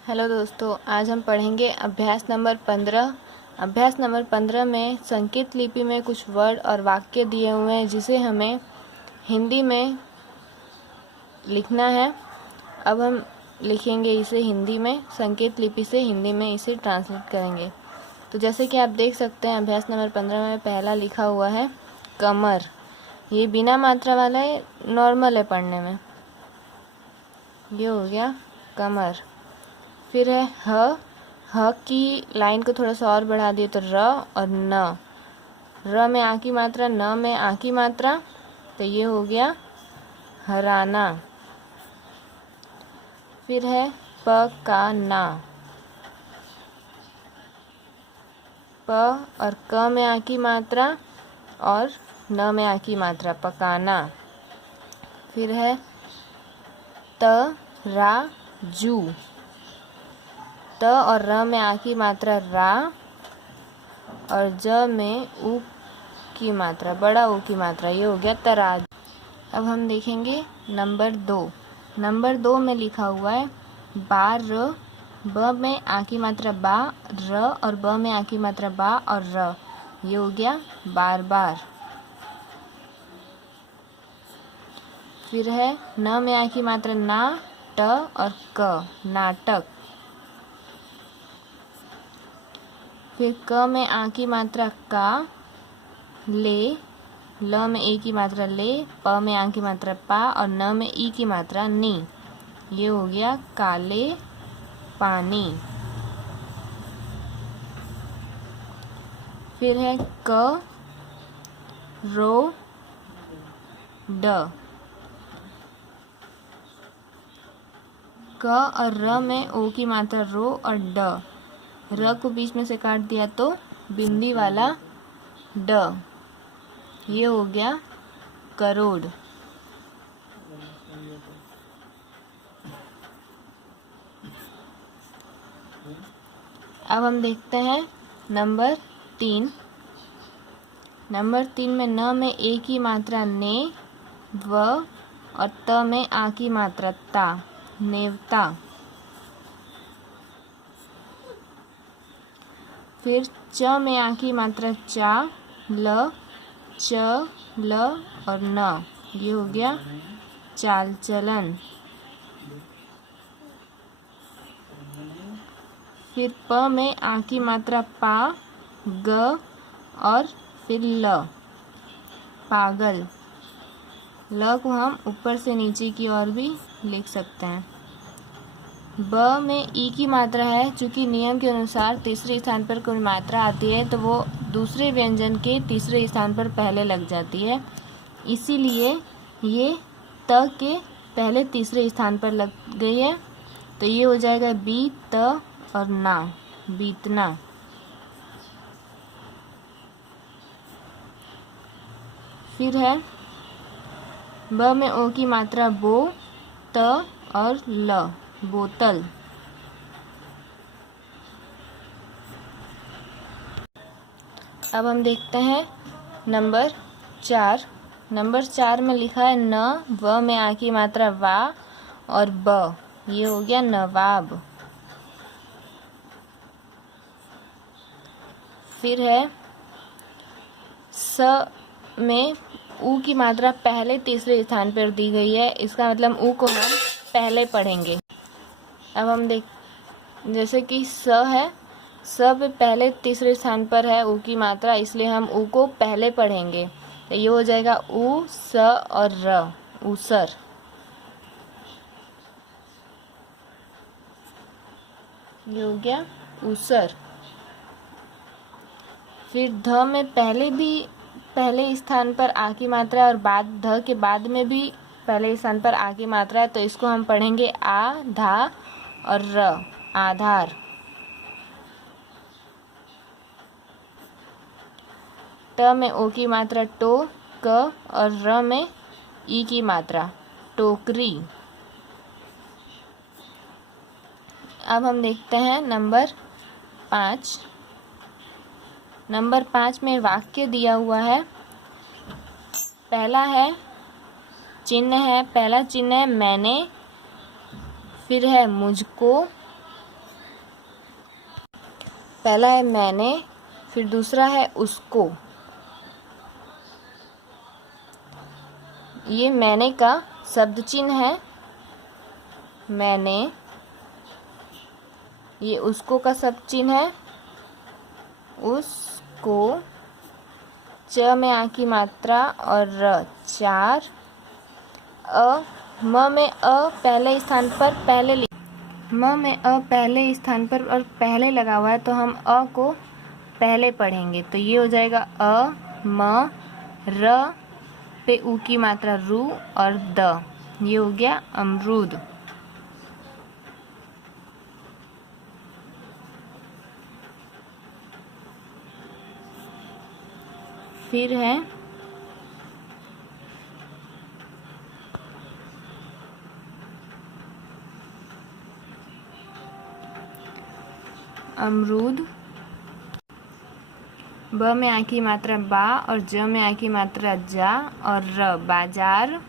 Hello दोस्तों, आज हम पढ़ेंगे अभ्यास नंबर 15। अभ्यास नंबर 15 में संकेत लिपि में कुछ वर्ड और वाक्य दिए हुए हैं जिसे हमें हिंदी में लिखना है। अब हम लिखेंगे इसे हिंदी में, संकेत लिपि से हिंदी में इसे ट्रांसलेट करेंगे। तो जैसे कि आप देख सकते हैं अभ्यास नंबर 15 में पहला लिखा हुआ है कमर। ये बिना मात्रा वाला है, नॉर्मल है पढ़ने में। ये हो गया कमर। फिर है ह की लाइन को थोड़ा सा और बढ़ा दिए तो र और न। र में आ की मात्रा, न में आ की मात्रा, तो ये हो गया हराना। फिर है पकाना। प और क में आ की मात्रा और न में आ की मात्रा, पकाना। फिर है तराजू। त और र में आ की मात्रा रा और ज में ऊ की मात्रा, बड़ा ऊ की मात्रा, ये हो गया तराजू। अब हम देखेंगे नंबर 2। नंबर 2 में लिखा हुआ है बार। ब में आ की मात्रा बा, र और ब में आ की मात्रा बा और र, ये हो गया बार बार। फिर है न में आ की मात्रा ना, ट और क, नाटक। फिर क में आ की मात्रा का, ले। ल में ए की मात्रा ले, प में आ की मात्रा पा और न में ई की मात्रा नी, ये हो गया काले पानी। फिर है क रो ड। क और र में ओ की मात्रा रो और ड, र को बीच में से काट दिया तो बिंदी वाला ड, ये हो गया करोड़। अब हम देखते हैं नंबर 3। नंबर 3 में न में ए की मात्रा ने, व और त में आ की मात्रा ता, नेवता। फिर च में आ की मात्रा चा, ल, च, ल और न, ये हो गया चाल चलन। फिर प में आ की मात्रा पा, ग और फिर ल, पागल। ल को हम ऊपर से नीचे की ओर भी लिख सकते हैं। ब में ई की मात्रा है, चूंकि नियम के अनुसार तीसरे स्थान पर कोई मात्रा आती है तो वो दूसरे व्यंजन के तीसरे स्थान पर पहले लग जाती है, इसीलिए ये त के पहले तीसरे स्थान पर लग गई है, तो ये हो जाएगा बी, त और ना, बीतना। फिर है ब में ओ की मात्रा बो, त और ल, बोतल। अब हम देखते हैं नंबर 4। नंबर 4 में लिखा है न, व में आ की मात्रा वा और ब, ये हो गया नवाब। फिर है स में ऊ की मात्रा पहले तीसरे स्थान पर दी गई है, इसका मतलब ऊ को हम पहले पढ़ेंगे। अब हम जैसे कि स है, स पे पहले तीसरे स्थान पर है ऊ की मात्रा, इसलिए हम ऊ को पहले पढ़ेंगे, तो ये हो जाएगा ऊ, स और र, ऊसर। ये हो गया ऊसर। फिर ध में पहले स्थान पर आ की मात्रा और बाद ध के बाद में भी पहले स्थान पर आ की मात्रा है, तो इसको हम पढ़ेंगे आ, धा और र, आधार। ट में ओ की मात्रा टो, क और र में ई की मात्रा, टोकरी। अब हम देखते हैं नंबर 5। नंबर 5 में वाक्य दिया हुआ है। पहला है चिन्ह है, पहला चिन्ह है मैंने। फिर है मुझको, पहला है मैंने, फिर दूसरा है उसको। ये मैंने का शब्द चिन्ह है, मैंने। ये उसको का शब्द चिन्ह है, उसको। च में आ की मात्रा और र, चार। म में पहले स्थान पर म में पहले स्थान पर और पहले लगा हुआ है, तो हम को पहले पढ़ेंगे। तो ये हो जाएगा म, र पे उ की मात्रा रू और द। ये हो गया अमरूद। फिर है अमरूद। ब में आ की मात्रा बा और ज में आ की मात्रा जा और र, बाजार।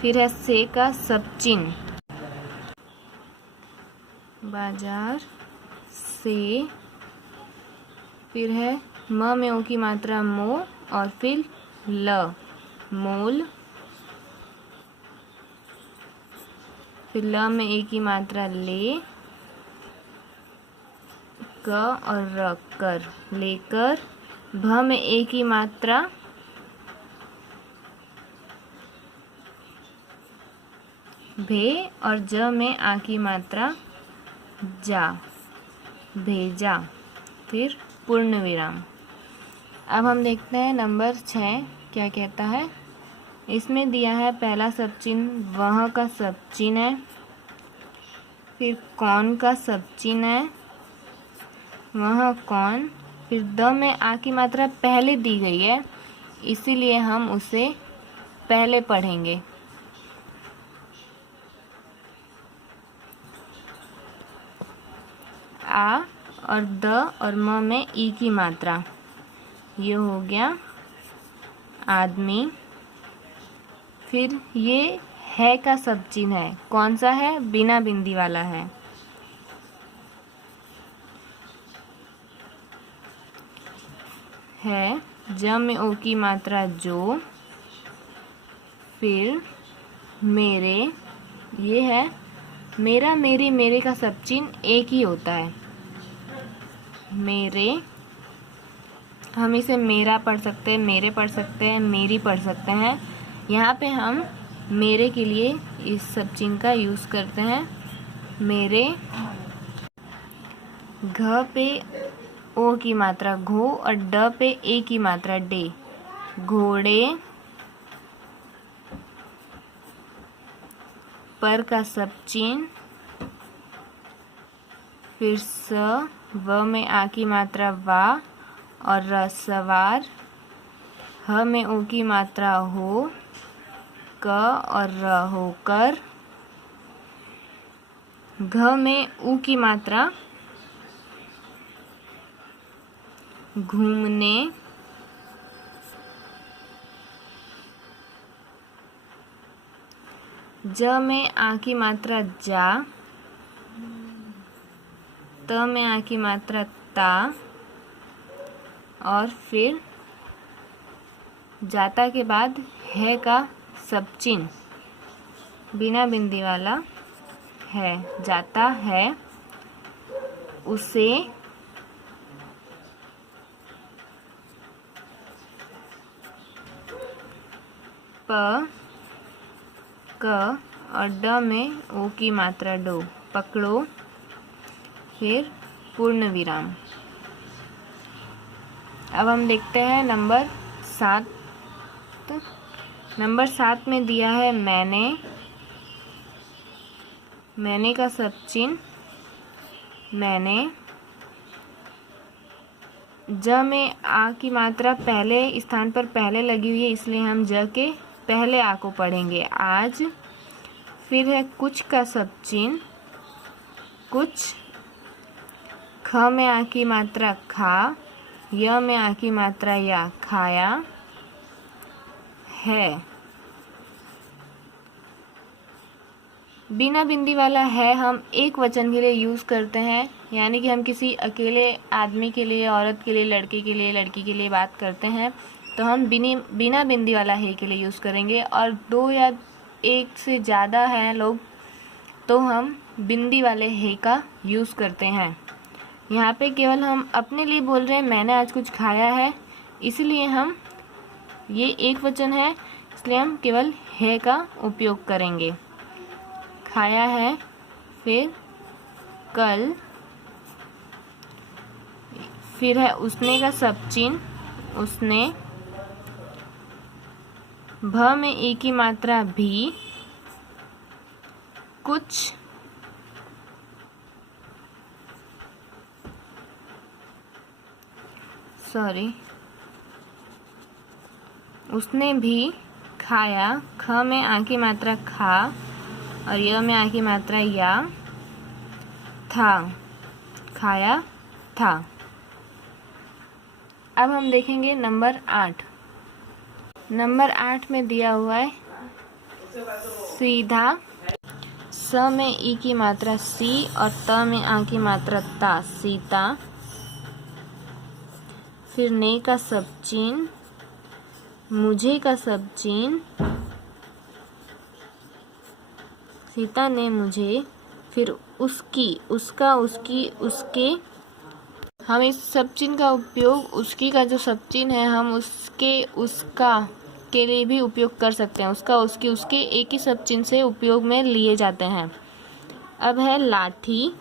फिर है से का सब चिन्ह, बाजार से। फिर है म में ओ की मात्रा मो और फिर ल, मोल। फिर ल में ए की मात्रा ले, क और र, कर, लेकर। भ में ए की मात्रा भे और ज में आ की मात्रा जा, भेजा। फिर पूर्ण विराम। अब हम देखते हैं नंबर 6 क्या कहता है। इसमें दिया है पहला सब चिन्ह वह का सब चिन्ह है, फिर कौन का सब चिन्ह है, वह कौन। फिर द में आ की मात्रा पहले दी गई है, इसीलिए हम उसे पहले पढ़ेंगे। आ और द और म में ई की मात्रा, ये हो गया आदमी। फिर ये है का सब चिन्ह है, कौन सा है, बिना बिंदी वाला है। ज में ओ की मात्रा जो। फिर मेरे, ये है मेरा, मेरी, मेरे का सब चिन्ह एक ही होता है, मेरे। हम इसे मेरा पढ़ सकते हैं, मेरे पढ़ सकते हैं, मेरी पढ़ सकते हैं। यहाँ पे हम मेरे के लिए इस सब चिन्ह का यूज़ करते हैं, मेरे। घ पे ओ की मात्रा घो और ड पे ए की मात्रा डे, घोड़े। पर का सब चिन्ह। फिर स, व में आ की मात्रा वा और र, सवार। ह में ओ की मात्रा हो, क और र, होकर। घ में उ की मात्रा घूमने। ज में आ की मात्रा जा, त में आ की मात्रा ता और फिर जाता के बाद है का सब चिन्ह बिना बिंदी वाला है, जाता है। उसे, प, क और ड में ओ की मात्रा डो, पकड़ो। फिर पूर्ण विराम। अब हम देखते हैं नंबर 7। नंबर 7 में दिया है मैंने का सब चिन्ह, मैंने। ज में आ की मात्रा पहले स्थान पर पहले लगी हुई है, इसलिए हम ज के पहले आ को पढ़ेंगे, आज। फिर है कुछ का सब चिन्ह, कुछ। ख में आ की मात्रा खा, य में आ की मात्रा या, खाया, है। बिना बिंदी वाला है हम एक वचन के लिए यूज़ करते हैं, यानी कि हम किसी अकेले आदमी के लिए, औरत के लिए, लड़के के लिए, लड़की के लिए बात करते हैं तो हम बिना बिंदी वाला है के लिए यूज़ करेंगे। और दो या एक से ज़्यादा हैं लोग तो हम बिंदी वाले है का यूज़ करते हैं। यहाँ पे केवल हम अपने लिए बोल रहे हैं, मैंने आज कुछ खाया है, इसलिए हम ये एक वचन है इसलिए हम केवल है का उपयोग करेंगे। खाया है, फिर कल, फिर है उसने का सब चिन्ह उसने, भ में ए की मात्रा भी, कुछ, उसने भी खाया, ख में आ की मात्रा खा और य में आ की मात्रा या, था, खाया था। अब हम देखेंगे नंबर 8। नंबर 8 में दिया हुआ है सीधा, स में ई की मात्रा सी और त में आ की मात्रा ता, सीता। फिर ने का सब चिन्ह, मुझे का सब चिन्ह, सीता ने मुझे, फिर उसकी, उसका, उसकी, उसके। हम इस सब चिन्ह का उपयोग, उसकी का जो सब चिन्ह है हम उसके, उसका के लिए भी उपयोग कर सकते हैं। उसका, उसकी, उसके एक ही सब चिन्ह से उपयोग में लिए जाते हैं। अब है लाठी,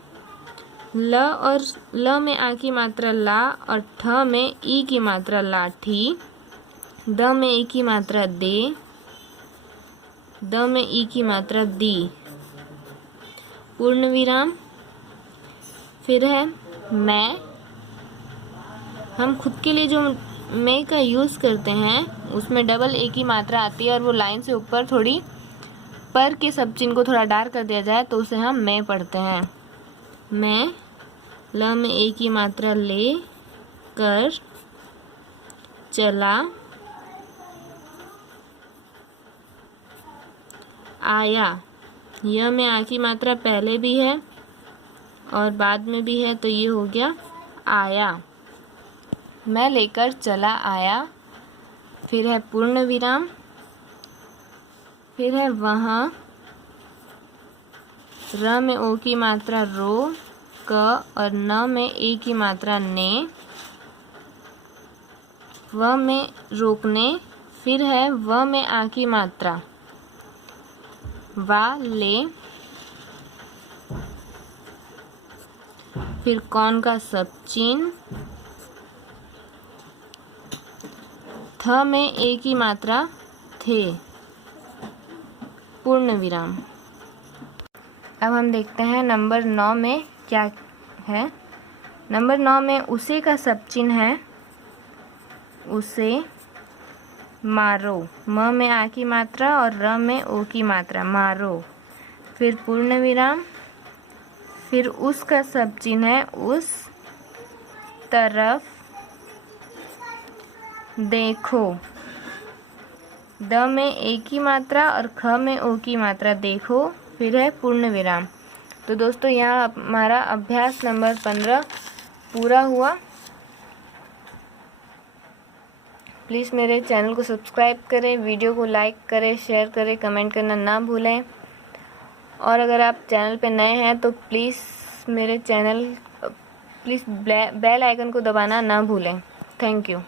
ल और ल में आ की मात्रा ला और ठ में ई की मात्रा लाठी, द में ई की मात्रा दे, द में ई की मात्रा दी, पूर्ण विराम। फिर है मैं, हम खुद के लिए जो मैं का यूज़ करते हैं उसमें डबल ए की मात्रा आती है और वो लाइन से ऊपर थोड़ी पर के सब चिन्ह को थोड़ा डार्क कर दिया जाए तो उसे हम मैं पढ़ते हैं। मैं, ल में ए की मात्रा ले कर, चला, आया, य में आ की मात्रा पहले भी है और बाद में भी है तो ये हो गया आया। मैं लेकर चला आया, फिर है पूर्ण विराम, फिर है वहाँ, र में ओ की मात्रा रो, क और न में ए की मात्रा ने, व में रोकने, फिर है व में आ की मात्रा वा, ले, फिर कौन का सब चिन्ह, थ में ए की मात्रा थे, पूर्ण विराम। अब हम देखते हैं नंबर 9 में क्या है। नंबर 9 में उसे का सब चिन्ह है उसे, मारो, म में आ की मात्रा और र में ओ की मात्रा, मारो, फिर पूर्ण विराम, फिर उसका सब चिन्ह है उस, तरफ, देखो, द में ए की मात्रा और ख में ओ की मात्रा, देखो, फिर है पूर्ण विराम। तो दोस्तों यहाँ हमारा अभ्यास नंबर 15 पूरा हुआ। प्लीज़ मेरे चैनल को सब्सक्राइब करें, वीडियो को लाइक करें, शेयर करें, कमेंट करना ना भूलें। और अगर आप चैनल पे नए हैं तो प्लीज़ मेरे चैनल बेल आइकन को दबाना ना भूलें। Thank you.